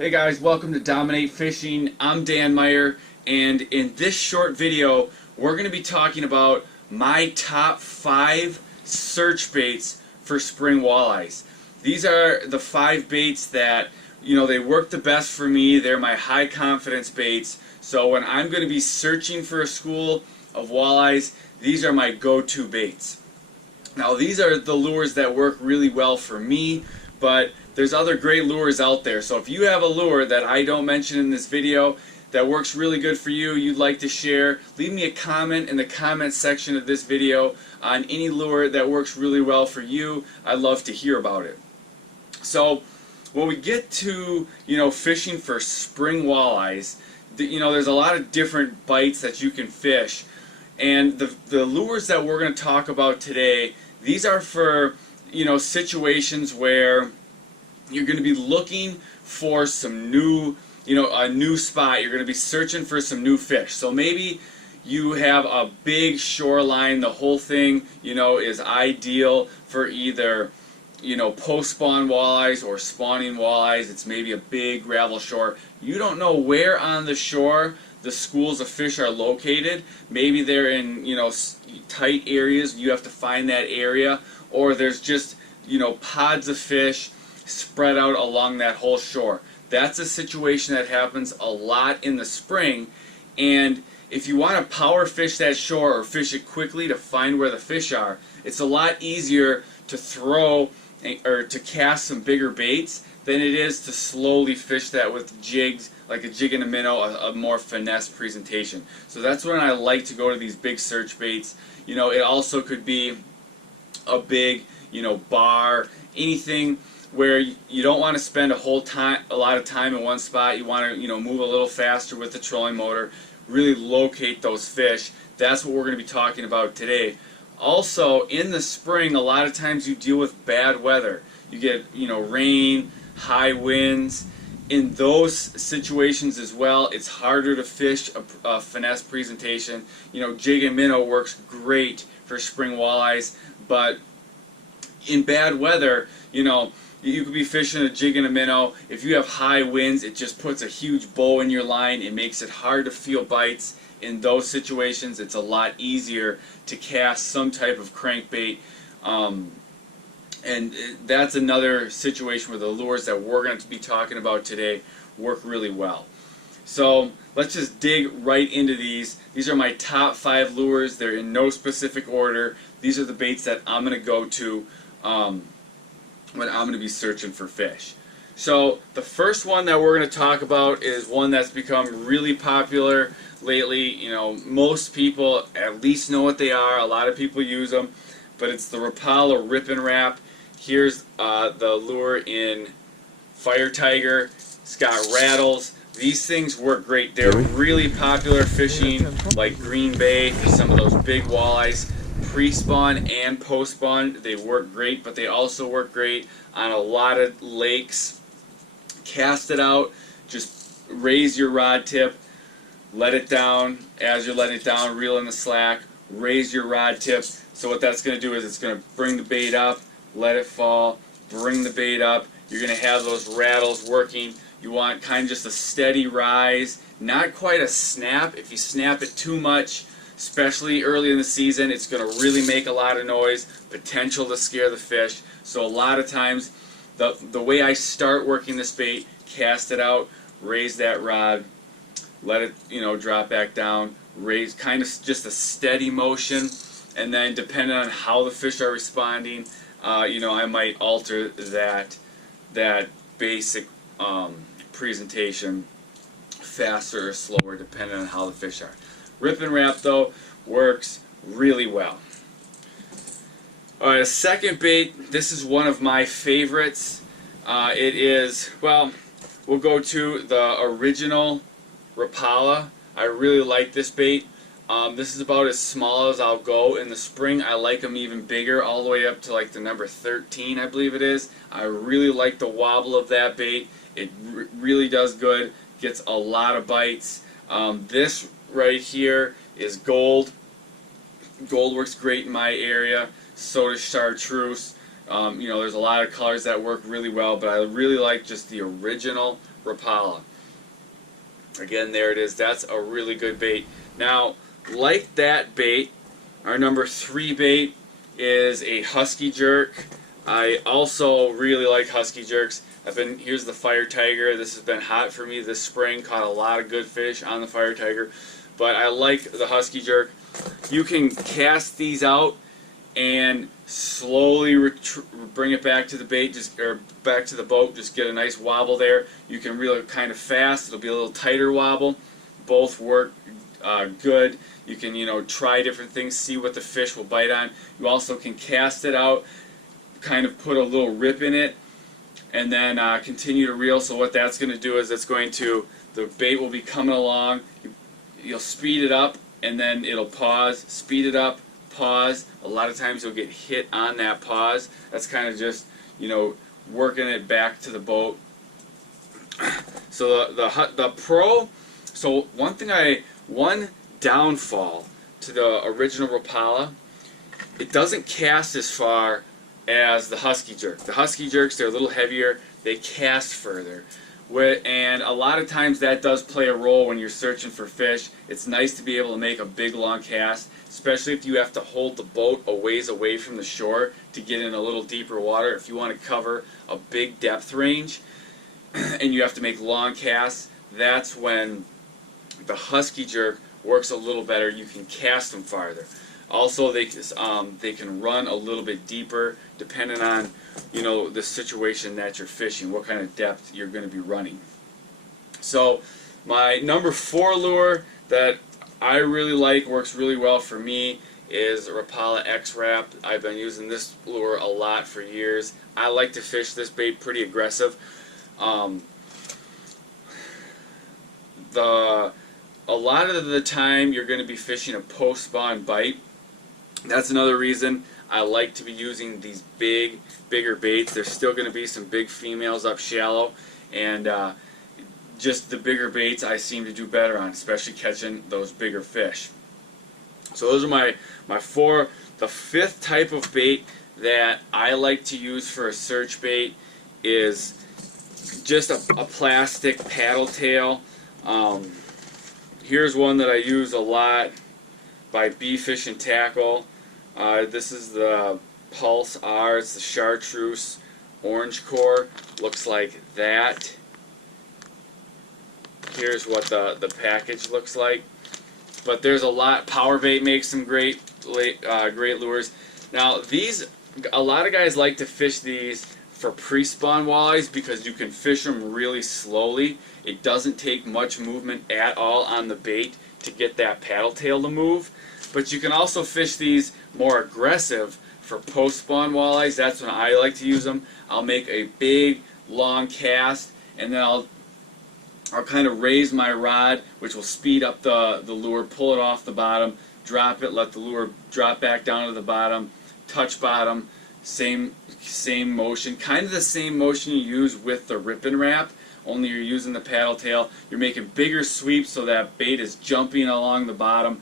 Hey guys, welcome to Dominate Fishing. I'm Dan Meyer, and in this short video we're going to be talking about my top 5 search baits for spring walleyes. These are the 5 baits that, they work the best for me. They're my high confidence baits. So when I'm going to be searching for a school of walleyes, these are my go-to baits. Now these are the lures that work really well for me, but there's other great lures out there. So if you have a lure that I don't mention in this video that works really good for you, you'd like to share, leave me a comment in the comment section of this video on any lure that works really well for you. I'd love to hear about it. So when we get to fishing for spring walleyes, there's a lot of different bites that you can fish, and the lures that we're going to talk about today, these are for situations where you're going to be looking for some new, a new spot. You're going to be searching for some new fish. So maybe you have a big shoreline. The whole thing, is ideal for either, post-spawn walleyes or spawning walleyes. It's maybe a big gravel shore. You don't know where on the shore the schools of fish are located. Maybe they're in, tight areas. You have to find that area, or there's just, pods of fish spread out along that whole shore. That's a situation that happens a lot in the spring, and if you want to power fish that shore or fish it quickly to find where the fish are, it's a lot easier to throw or to cast some bigger baits than it is to slowly fish that with jigs, like a jig and a minnow, a more finesse presentation. So that's when I like to go to these big search baits. It also could be a big, bar, anything where you don't want to spend a lot of time in one spot. You want to, move a little faster with the trolling motor, really locate those fish. That's what we're going to be talking about today. Also, in the spring, a lot of times you deal with bad weather. You get, rain, high winds. In those situations as well, it's harder to fish a finesse presentation. Jig and minnow works great for spring walleyes, but in bad weather, you could be fishing a jig and a minnow. If you have high winds, it just puts a huge bow in your line. It makes it hard to feel bites. In those situations, it's a lot easier to cast some type of crankbait. And that's another situation where the lures that we're going to be talking about today work really well. So let's just dig right into these. These are my top 5 lures. They're in no specific order. These are the baits that I'm going to go to when I'm going to be searching for fish. So the first one that we're going to talk about is one that's become really popular lately. Most people at least know what they are. A lot of people use them, but it's the Rapala Xwrapped. Here's the lure in Fire Tiger. It's got rattles. These things work great. They're really popular fishing like Green Bay for some of those big walleyes. Pre-spawn and post-spawn, they work great, but they also work great on a lot of lakes. Cast it out, just raise your rod tip, let it down. As you're letting it down, reel in the slack, raise your rod tip. So what that's going to do is it's going to bring the bait up, let it fall, bring the bait up. You're going to have those rattles working. You want kind of just a steady rise, not quite a snap. If you snap it too much, especially early in the season, it's going to really make a lot of noise, potential to scare the fish. So a lot of times, the way I start working this bait, cast it out, raise that rod, let it drop back down, raise, kind of just a steady motion, and then depending on how the fish are responding, I might alter that basic presentation faster or slower depending on how the fish are. Rip and wrap, though, works really well. Alright, a second bait. This is one of my favorites. It is, well, we'll go to the original Rapala. I really like this bait. This is about as small as I'll go. In the spring, I like them even bigger, all the way up to like the number 13, I believe it is. I really like the wobble of that bait. It really does good. Gets a lot of bites. This right here is gold. Gold works great in my area. So does chartreuse. There's a lot of colors that work really well, but I really like just the original Rapala. Again, there it is. That's a really good bait. Now, like that bait, our number 3 bait is a husky jerk. I also really like husky jerks. Here's the Fire Tiger. This has been hot for me this spring. Caught a lot of good fish on the Fire Tiger. But I like the husky jerk. You can cast these out and slowly bring it back to the bait, or back to the boat. Just get a nice wobble there. You can reel it kind of fast. It'll be a little tighter wobble. Both work good. You can try different things, see what the fish will bite on. You also can cast it out, kind of put a little rip in it, and then continue to reel. So what that's going to do is the bait will be coming along. You'll speed it up, and then it'll pause. Speed it up, pause. A lot of times you'll get hit on that pause. That's kind of just working it back to the boat. So the Pro. So one downfall to the original Rapala, it doesn't cast as far as the husky jerk. The husky jerks, they're a little heavier. They cast further. And a lot of times that does play a role when you're searching for fish. It's nice to be able to make a big long cast, especially if you have to hold the boat a ways away from the shore to get in a little deeper water. If you want to cover a big depth range and you have to make long casts, that's when the husky jerk works a little better. You can cast them farther. Also, they can run a little bit deeper depending on the situation that you're fishing, what kind of depth you're going to be running. So my number 4 lure that I really like, works really well for me, is Rapala Xwrapped. I've been using this lure a lot for years. I like to fish this bait pretty aggressive. A lot of the time you're going to be fishing a post-spawn bite. That's another reason I like to be using these bigger baits. There's still going to be some big females up shallow, and just the bigger baits I seem to do better on, especially catching those bigger fish. So those are my 4. The 5th type of bait that I like to use for a search bait is just a plastic paddle tail. Here's one that I use a lot by Bee Fish and Tackle. This is the Pulse R. It's the chartreuse orange core. Looks like that. Here's what the package looks like. But there's a lot. Power Bait makes some great lures. Now a lot of guys like to fish these for pre-spawn walleyes because you can fish them really slowly. It doesn't take much movement at all on the bait to get that paddle tail to move. But you can also fish these more aggressive for post-spawn walleyes. That's when I like to use them. I'll make a big, long cast, and then I'll kind of raise my rod, which will speed up the lure, pull it off the bottom, drop it, let the lure drop back down to the bottom, touch bottom, same motion, kind of the same motion you use with the Rip and Wrap, only you're using the paddle tail. You're making bigger sweeps so that bait is jumping along the bottom.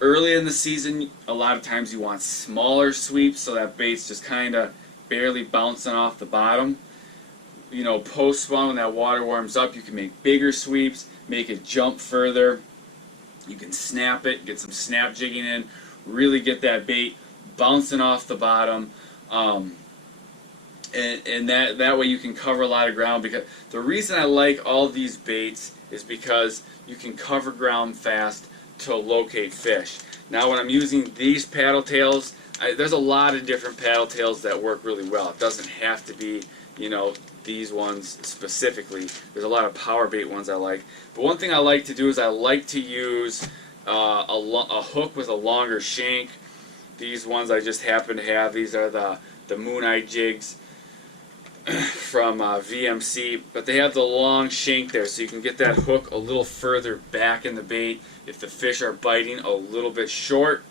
Early in the season, a lot of times you want smaller sweeps so that bait's just kind of barely bouncing off the bottom. Post-spawn, when that water warms up, you can make bigger sweeps, make it jump further. You can snap it, get some snap jigging in, really get that bait bouncing off the bottom. And that way you can cover a lot of ground. Because the reason I like all these baits is because you can cover ground fast to locate fish. Now when I'm using these paddle tails, there's a lot of different paddle tails that work really well. It doesn't have to be, these ones specifically. There's a lot of power bait ones I like. But one thing I like to do is I like to use a hook with a longer shank. These ones I just happen to have. These are the Moon Eye jigs from VMC, but they have the long shank there, so you can get that hook a little further back in the bait. If the fish are biting a little bit short,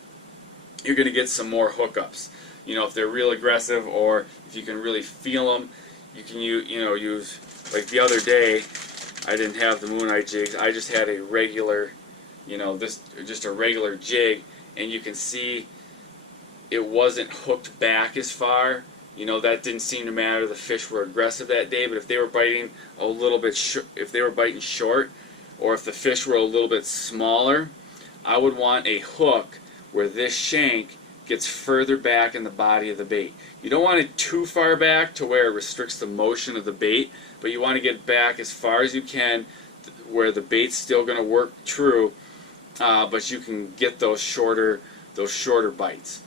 you're going to get some more hookups. If they're real aggressive, or if you can really feel them, you can use, like the other day, I didn't have the Moon Eye jigs. I just had a regular, just a regular jig, and you can see it wasn't hooked back as far You know, that didn't seem to matter. The fish were aggressive that day, but if they were biting a little bit, if they were biting short, or if the fish were a little bit smaller, I would want a hook where this shank gets further back in the body of the bait. You don't want it too far back to where it restricts the motion of the bait, but you want to get back as far as you can where the bait's still going to work true, but you can get those shorter bites.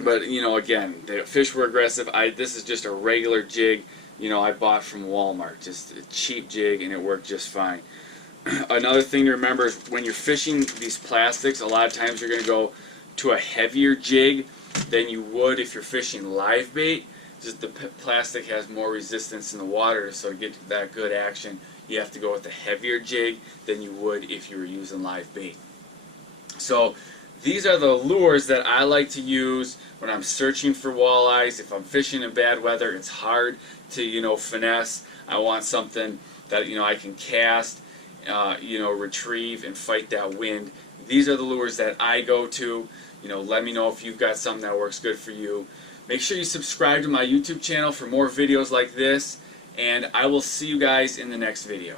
But you know, again, the fish were aggressive. This is just a regular jig, you know, I bought from Walmart, just a cheap jig, and it worked just fine. Another thing to remember is when you're fishing these plastics, a lot of times you're going to go to a heavier jig than you would if you're fishing live bait. Just the plastic has more resistance in the water, so to get that good action, you have to go with a heavier jig than you would if you were using live bait. So these are the lures that I like to use when I'm searching for walleyes. If I'm fishing in bad weather, it's hard to, you know, finesse. I want something that, you know, I can cast, you know, retrieve and fight that wind. These are the lures that I go to. You know, let me know if you've got something that works good for you. Make sure you subscribe to my YouTube channel for more videos like this, and I will see you guys in the next video.